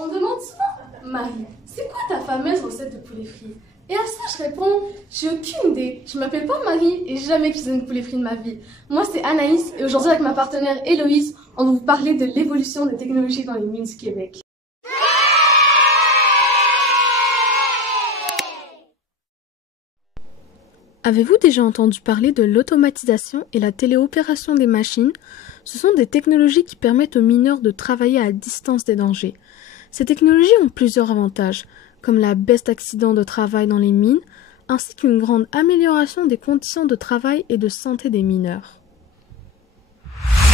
On me demande souvent, Marie, c'est quoi ta fameuse recette de poulet frit? Et à ça, je réponds, j'ai aucune idée. Je m'appelle pas Marie et j'ai jamais cuisiné de poulet frit de ma vie. Moi, c'est Anaïs et aujourd'hui, avec ma partenaire Héloïse, on va vous parler de l'évolution des technologies dans les mines du Québec. Avez-vous déjà entendu parler de l'automatisation et la téléopération des machines? Ce sont des technologies qui permettent aux mineurs de travailler à distance des dangers. Ces technologies ont plusieurs avantages, comme la baisse d'accidents de travail dans les mines, ainsi qu'une grande amélioration des conditions de travail et de santé des mineurs.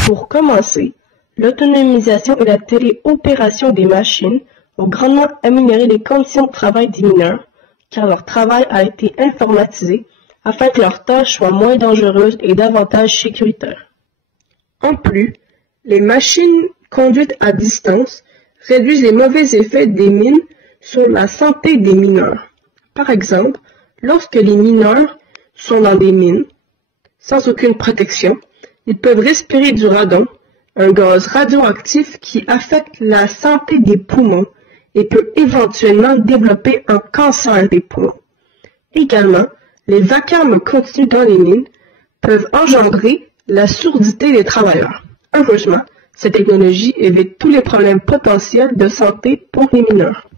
Pour commencer, l'autonomisation et la téléopération des machines ont grandement amélioré les conditions de travail des mineurs, car leur travail a été informatisé afin que leurs tâches soient moins dangereuses et davantage sécuritaires. En plus, les machines conduites à distance réduisent les mauvais effets des mines sur la santé des mineurs. Par exemple, lorsque les mineurs sont dans des mines, sans aucune protection, ils peuvent respirer du radon, un gaz radioactif qui affecte la santé des poumons et peut éventuellement développer un cancer des poumons. Également, les vacarmes continus dans les mines peuvent engendrer la surdité des travailleurs. Heureusement, cette technologie évite tous les problèmes potentiels de santé pour les mineurs.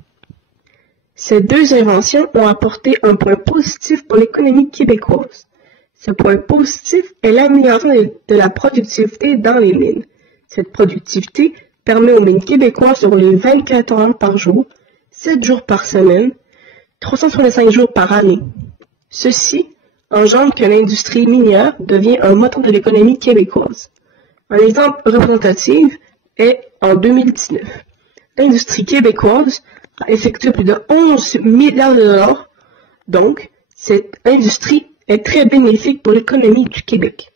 Ces deux inventions ont apporté un point positif pour l'économie québécoise. Ce point positif est l'amélioration de la productivité dans les mines. Cette productivité permet aux mines québécoises de rouler 24 heures par jour, 7 jours par semaine, 365 jours par année. Ceci engendre que l'industrie minière devient un moteur de l'économie québécoise. Un exemple représentatif est en 2019. L'industrie québécoise a effectué plus de 11 milliards de dollars, donc cette industrie est très bénéfique pour l'économie du Québec.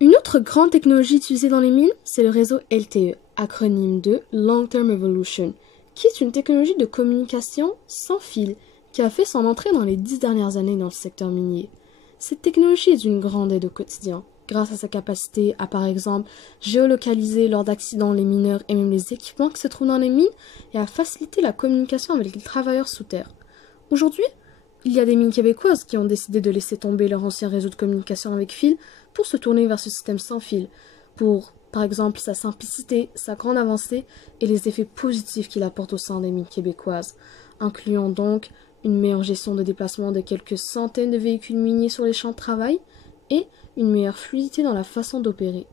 Une autre grande technologie utilisée dans les mines, c'est le réseau LTE, acronyme de Long Term Evolution, qui est une technologie de communication sans fil qui a fait son entrée dans les 10 dernières années dans le secteur minier. Cette technologie est d'une grande aide au quotidien, grâce à sa capacité à, par exemple, géolocaliser lors d'accidents les mineurs et même les équipements qui se trouvent dans les mines et à faciliter la communication avec les travailleurs sous terre. Aujourd'hui, il y a des mines québécoises qui ont décidé de laisser tomber leur ancien réseau de communication avec fil pour se tourner vers ce système sans fil, pour, par exemple, sa simplicité, sa grande avancée et les effets positifs qu'il apporte au sein des mines québécoises, incluant donc une meilleure gestion de déplacement de quelques centaines de véhicules miniers sur les champs de travail et une meilleure fluidité dans la façon d'opérer.